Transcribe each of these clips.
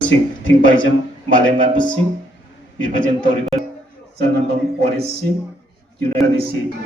ꯊꯤꯡꯕꯥꯏꯖꯝ ꯃꯥꯂꯦꯝꯉꯥꯟꯕ ꯁꯤꯡ ꯔꯤꯄ꯭ꯔꯖꯦꯟ ꯇꯧꯔꯤꯕ ꯆꯅꯝꯕꯝ ꯑꯣꯔꯦꯁ ꯁꯤꯡ ꯌꯨꯅꯥꯏꯇꯦꯗ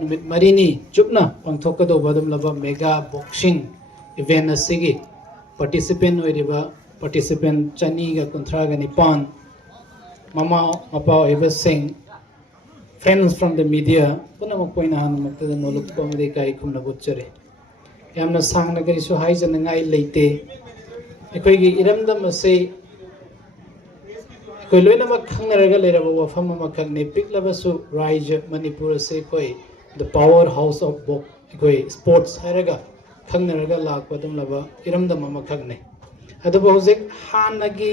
नुमित मरीनी चुपना पांथोकदौबदमलबा मेगा बॉक्सिंग इवेंट असिगी पार्टिसिपेंट चनीगा कुंथ्रागा निपान ममा मपा ओइबसिंग फ्रेंड्स फ्रॉम द मीडिया पुनमक पोइना हानमक्तदा नोलुकपमदे काई खुमना बुच्चरे यामना सांगना करिसु हाइजनंगाई लेते अखोइगी इरमदम असे कोई लोइनम खंगरगा लेरबा वफम अमखने पिकलबसु राज्य मणिपुर से कोई द पावर हाउस ऑफ बॉक कोई स्पोर्ट्स हैरगा खंगरगा लाकपदम लबा इरमदम अमखने अदब हौजिक हानगी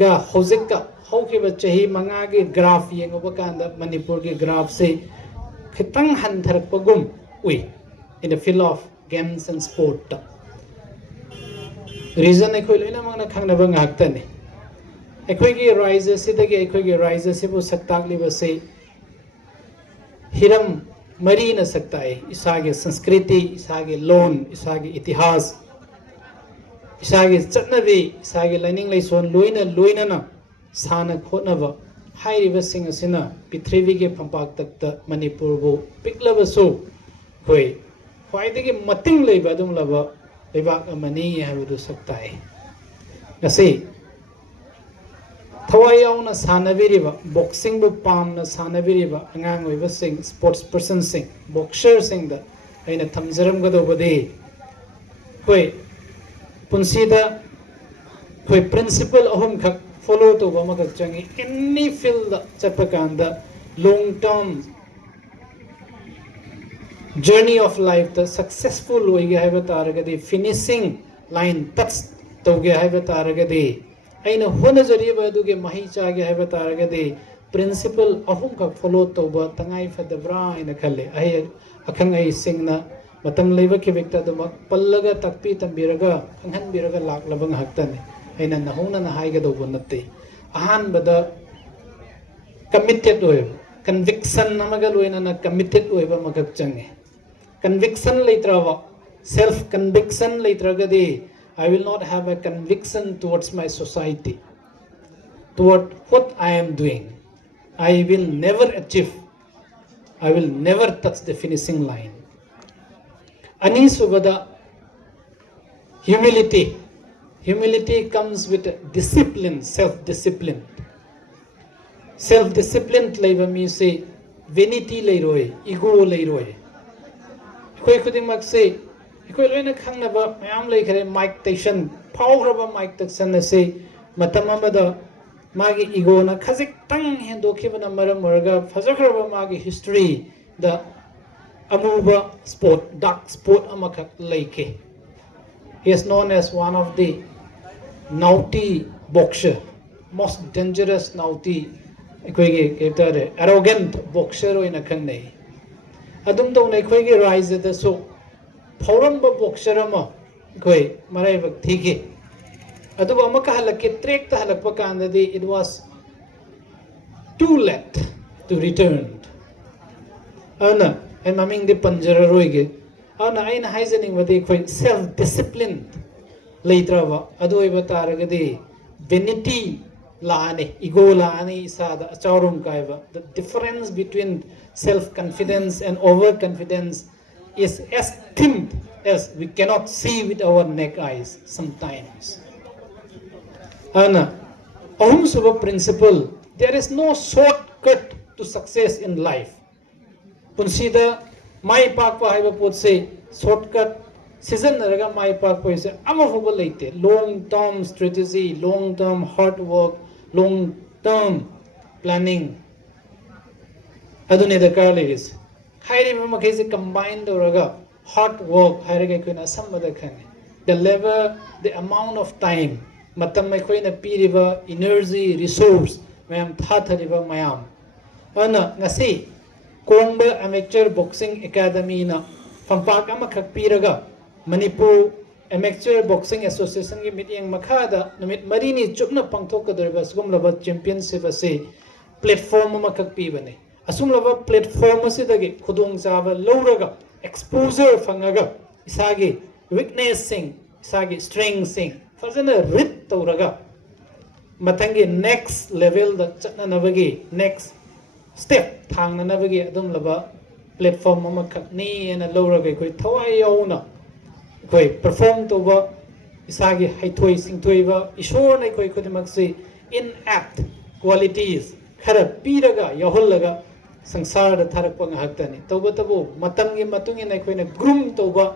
गा हौजिक का हौकिब चही मंगा के ग्राफ येंगब कांदा मणिपुर के ग्राफ से खितंग हंथरपगुम उई in the field of games and sport reason अखोइ लोइनमना खंगनबा ngakhtane अखोइगी राज्य सिदगी अखोइगी राज्य सिबु सक्तागलिबसे हिरम मरी न सकता है इसागे संस्कृति इसागे लोन इसागे इतिहास इसागे चटनबी इसागे लाइनिंग लाइसोन लोइना साना खोनब हाइरिबसिंग असिना पृथ्वी के फंपाक तक मणिपुर बो पिकलबसु कोई ख्वाइदगी मतिंग लेबा दुम लब लेबाक अमनी हाबदु सकता है नसे थवायाउना सानबिरिबा बॉक्सिंग बु पामना सानबिरिबा अंगांग ओइबसिंग स्पोर्ट्स पर्सन सिंग बॉक्सर सिंग द अइना थमजरमगदोबदे कोई पुंसीदा कोई प्रिंसिपल अहम खक फॉलो तोबा मगक चंगी एनी फील्ड चपकांदा long term journey of life the successful होइगे हाइबा तारगदे फिनिशिंग लाइन टच तोगे हाइबा तारगदे अइना होनजरीबा दुगे मही चागे हाइबा तारगदे प्रिंसिपल अहुम का फॉलो तोबा तंगाई फदब्रा इन खले अहे अखंग अइ सिंगना मतम लेबा किबेक्ता दमक पल्लगा तकपी तंबिरगा खंहन बिरगा लाकलबंग हक्तने अइना नहुना न हाइगदोबो नते अहान बदा कमिटेड होय कन्विक्शन नमगा लोइना न कमिटेड होयबा मगक चंगे कन्विक्शन लेत्रवा सेल्फ कन्विक्शन लेत्रगदे I will not have a conviction towards my society, toward what I am doing. I will never achieve. I will never touch the finishing line. Ani subada humility. Humility comes with discipline, self-discipline. Self-discipline laiba mi se vanity leiroy, ego leiroy. Koi khudimak se अखोई लोइना खंगनबा मयाम लेखरे Mike Tyson फावग्रबा Mike Tyson से matamamada magi igona khazik tang hendokibana maram maraga fajakraba magi history the amuba sport dark sport amakak leike. He is known as one of the naughty boxer, most dangerous naughty arrogant boxer in a kanay. Adum to Nakwegi rise at the so Poramba boxer ama Kwe Maraiva Tiki. Adu Amaka Halaki trek the Halapaka it was too late to return. Anna, I'm maming the Panjara Roige. Anna, I'm heisening with a self disciplined later. Adu Evataragadi, vanity. Laane, ego laane isada charum kaiva. The difference between self-confidence and overconfidence is as thin as we cannot see with our naked eyes sometimes. Anna, ahum suba principle, there is no shortcut to success in life. Punsida mai pakpa haiba pot say shortcut season naraga mai pakpa is amahuba late. Long-term strategy, long-term hard work, long-term planning. Adune the car ladies. Highly Mamakasi combined or hard work, Haraga some other kind. The level, the amount of time, Matamakoina Piriva, energy, resource, Mayam Tata River Mayam. Anna Nasi, Komba Amateur Boxing Academy na Pampakama Kakpiraga, Manipur. Amateur Boxing Association की meeting मखादा Namit मरीनी चुपना पंक्तों का दरबार सुगम लबा championship से platform में कभी बने assume लबा प्लेटफॉर्म से दगे खुदों जावा लोरगा एक्सपोजर फंगागा इसागे weakness सिंग इसागे strength सिंग फर्जन रिट तोरगा मतंगे next level द चटना नवगे next step थांग नवगे अदम लबा प्लेटफॉर्म में कभी न लोरगा कोई थवाई याऊना कोई perform to ba isagi haithoi singthoi ba ishor nei koi khodimak se inapt qualities khara piraga yahollaga sangsar da tharak pa ngahak tani toba tabu matam gi matung nei koi na groom to ba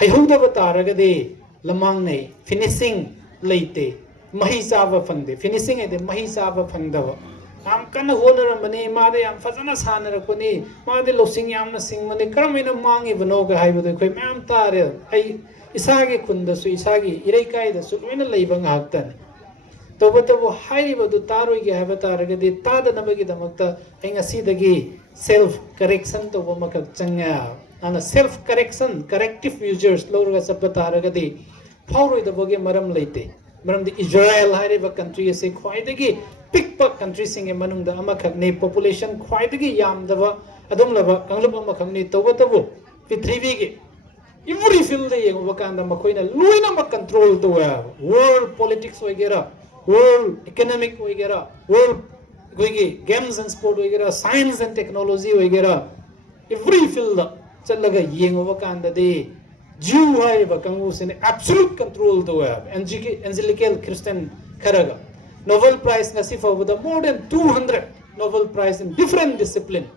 haihauda ba taraga de lamang nei finishing leite mahi saba phangde finishing ede mahi saba phangda ba am kan honara mane made am fazana sanara koni made losing yamna sing mane karamina mangi bano ga haibu khoi mam tare ai isagi khunda su isagi irei kai da su loina leiba ngaktan tobo hairiba du taroi gi haiba taraga de tada nabagi damakta ai ngasi dagi self correction to bo makak changa ana self correction corrective measures lorga sabba taraga de phauroi da boge maram leite maram de Israel hairiba country se khwai dagi pickpock country sing manung da amakak ne population khwaidagi yam daba adum laba kanglup amakak ne tobo pithrivi ge every field de yeng bakanda makoina luina ma control to world politics wagera world economic wagera world goigi games and sport wagera science and technology wagera every field chalaga yeng bakanda de Jew hai bakangu sin absolute control to evangelical Christian karaga Nobel Prize nasi for more than 200 Nobel Prize in different discipline.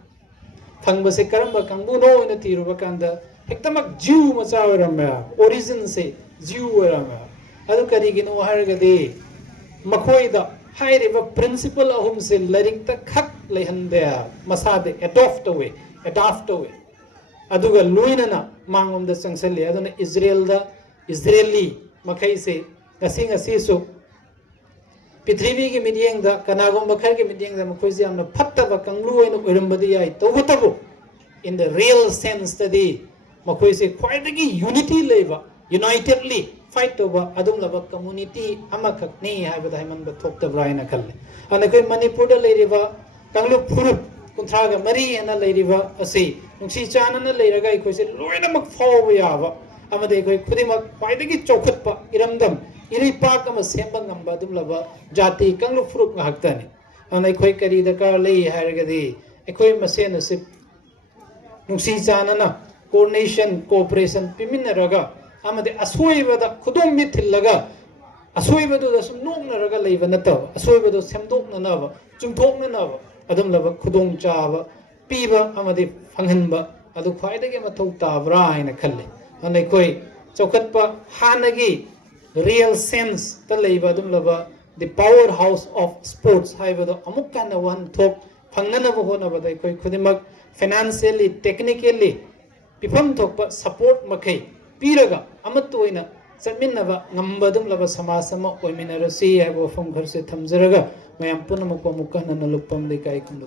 Thang base karamba kangbu no in a tiru bakanda. Hektamak Jew machawarama origin se Jew warama. Adu karigino haragade makoida high river principle ahum se larik ta khak lehanda masade adopt away. Aduga luinana mangum the sangsali aduna Israeli makai se ngasi so Pithrivi ki meeting the Kanagom Bakar ki meeting the Makuziam the Pataba Kanglu and Urumbadia Tobutabu in the real sense that the Makuzi quite a unity labor, unitedly fight over Adum Lava community, Amakakni, I would have but talked of Ryan Akal. And the good Manipura Ladiva, Kanglu Puru, Kuntraga Marie and a Ladiva, a sea, Nuxichan and a later guy who said, Luina Makfawayava, Amade Kudima, quite a good chocolate iramdam. Iri pa ka masemba ngamba dum laba jati kanglu fruit ngahaktan an ai kari da ka lei haragadi ai masen asip nungsi chanana coordination cooperation piminaraga amade asoiba da khudom mi thillaga asoiba do da sum nok naraga leiba nata asoiba do semdok na ba chungthok na ba adum laba khudong chaba piba amade phanghanba adu khwai da ge mathau tabra haina khalle an ai chokhatpa hanagi real sense ta leiba dum laba the powerhouse of sports haibado amuk kana one thok phangnana bo hona badai koi khudimak financially technically pifam thokpa support makai piraga amat oina chatminnaba ngambadum laba samasama oiminarasi haibo fam kharse thamjaraga mayam punamuk pamuk kana lupam de kai khumdu